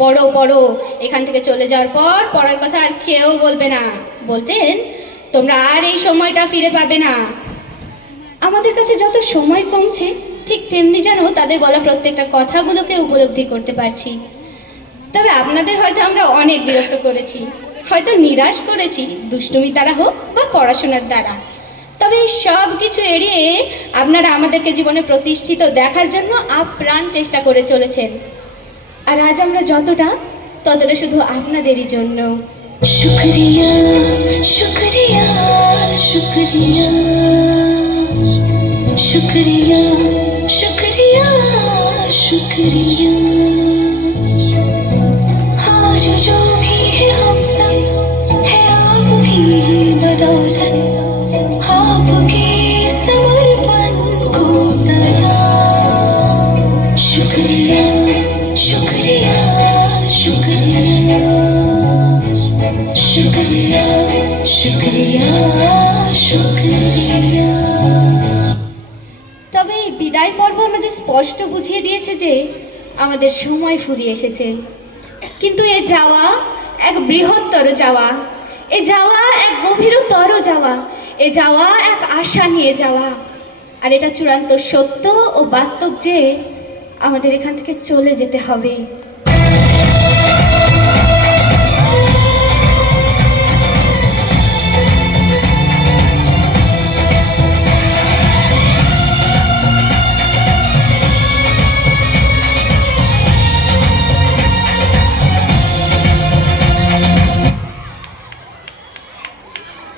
পড়ো পড়ো, এখান থেকে চলে যাওয়ার পর পড়ার কথা আর কেউ বলবে না। বলতেন, তোমরা আর এই সময়টা ফিরে পাবে না। আমাদের কাছে যত সময় কমছে, ঠিক তেমনি যেন তাদের বলা প্রত্যেকটা কথাগুলোকে উপলব্ধি করতে পারছি। তবে আপনাদের হয়তো আমরা অনেক বিরক্ত করেছি, হয়তো নিরাশ করেছি, দুষ্টুমি দ্বারা হোক বা পড়াশোনার দ্বারা। তবে এই সব কিছু এড়িয়ে আপনারা আমাদেরকে জীবনে প্রতিষ্ঠিত দেখার জন্য আপ্রাণ চেষ্টা করে চলেছেন। আর আজ আমরা যতটা ততটা শুধু আপনাদেরই জন্য शुक्रिया शुक्रिया शुक्रिया शुक्रिया शुक्रिया शुक्रिया आज जो भी है हम सब है आपकी ही बदौलत आपके समर्पण को सलाम शुक्रिया शुक्रिया শুক্রিয়া শুক্রিয়া শুক্রিয়া তবে এই বিদায় পর্ব আমাদের স্পষ্ট বুঝিয়ে দিয়েছে যে আমাদের সময় ফুরিয়ে এসেছে। কিন্তু এ যাওয়া এক বৃহত্তর যাওয়া, এ যাওয়া এক গভীরতর যাওয়া, এ যাওয়া এক আশা নিয়ে যাওয়া। আর এটা চূড়ান্ত সত্য ও বাস্তব যে আমাদের এখান থেকে চলে যেতে হবে।